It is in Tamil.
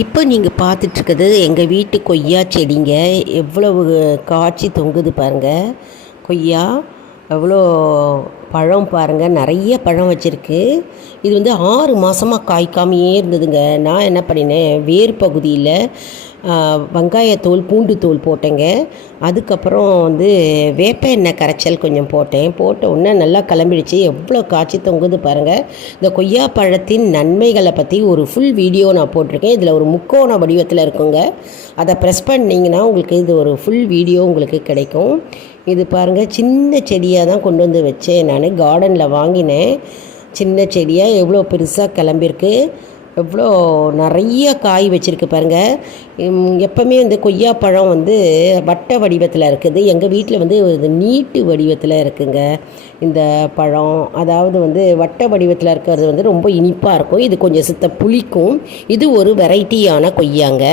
இப்போ நீங்கள் பார்த்துட்ருக்குறது எங்கள் வீட்டு கொய்யா செடிங்க. எவ்வளவு காய்ச்சி தொங்குது பாருங்கள். கொய்யா எவ்வளோ பழம் பாருங்கள், நிறைய பழம் வச்சுருக்கு. இது வந்து 6 மாதமாக காய்க்காமையே இருந்ததுங்க. நான் என்ன பண்ணினேன், வேர் பகுதியில் வெங்காயத்தோல் பூண்டு தோல் போட்டேங்க. அதுக்கப்புறம் வந்து வேப்ப எண்ணெய் கரைச்சல் கொஞ்சம் போட்ட உடனே நல்லா கிளம்பிடுச்சு. எவ்வளோ காய்ச்சி தொங்குது பாருங்கள். இந்த கொய்யா பழத்தின் நன்மைகளை பற்றி ஒரு ஃபுல் வீடியோ நான் போட்டிருக்கேன். இதில் ஒரு முக்கோண வடிவத்தில் இருக்குங்க. அதை ப்ரெஸ் பண்ணிங்கன்னா உங்களுக்கு இது ஒரு ஃபுல் வீடியோ உங்களுக்கு கிடைக்கும். இது பாருங்கள், சின்ன செடியாக தான் கொண்டு வந்து வச்சேன். நான் கார்டனில் வாங்கினேன். சின்ன செடியாக எவ்வளோ பெருசாக கிளம்பியிருக்கு, எவ்வளோ நிறைய காய் வச்சுருக்கு பாருங்கள். எப்போவுமே வந்து கொய்யாப்பழம் வந்து வட்ட வடிவத்தில் இருக்குது. எங்கள் வீட்டில் வந்து இது நீட்டு வடிவத்தில் இருக்குங்க இந்த பழம். அதாவது வந்து வட்ட வடிவத்தில் இருக்கிறது வந்து ரொம்ப இனிப்பாக இருக்கும். இது கொஞ்சம் புளிக்கும். இது ஒரு வெரைட்டியான கொய்யாங்க.